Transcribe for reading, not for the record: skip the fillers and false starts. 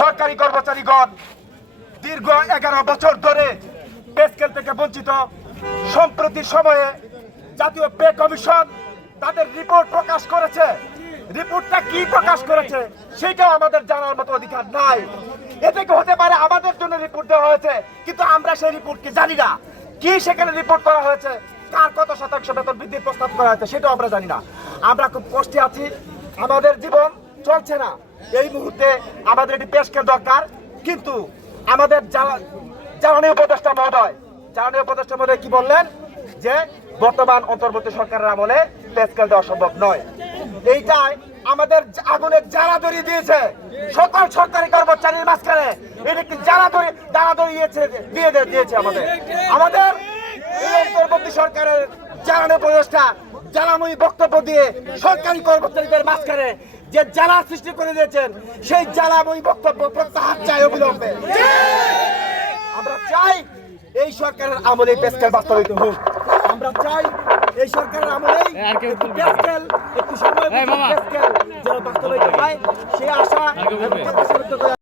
সরকারি কর্মচারীগণ দীর্ঘ 11 বছর ধরে পে স্কেল থেকে বঞ্চিত। সম্প্রতি সময়ে জাতীয় পে কমিশন তাদের রিপোর্ট প্রকাশ করেছে। রিপোর্টটা কি প্রকাশ করেছে সেটাও আমাদের জানার মতো অধিকার নাই। এতে কি হতে পারে আমাদের জন্য রিপোর্ট দেওয়া হয়েছে, কিন্তু আমরা সেই রিপোর্টকে জানি না। কি সেখানে রিপোর্ট করা হয়েছে, কার কত শতাংশ বেতন বৃদ্ধির প্রস্তাব করা হয়েছে সেটাও আমরা জানি না। আমরা খুব কষ্টে আছি, আমাদের জীবন চলছে না। এই মুহূর্তে আমাদের একটি পে স্কেল দরকার, কিন্তু আমাদের জ্বালানি উপদেষ্টা মহোদয় কি বললেন যে বর্তমান অন্তর্বর্তী সরকারের আমলে পে স্কেল দেওয়া সম্ভব নয়। এইটাই আমাদের আগুনের জ্বালা ধরিয়ে দিয়েছে সকল সরকারি কর্মচারীর মাঝখানে। এটা কি জ্বালা ধরিয়েছে দিয়েছে আমাদের এই অন্তর্বর্তী সরকারের জ্বালানি উপদেষ্টা জ্বালাময়ী বক্তব্য দিয়ে সরকারি কর্মচারীদের মাঝখানে যে জ্বালা সৃষ্টি করে দিয়েছেন, সেই জ্বালাময়ী বক্তব্য প্রত্যাহার চাই অবিলম্বে। আমরা চাই এই সরকারের আমলে পে স্কেল বাস্তবায়িত হোক। আমরা চাই এই সরকারের আমলে পে স্কেল একটু সময় পে স্কেল যেন বাস্তবায়িত হয়, সে আশা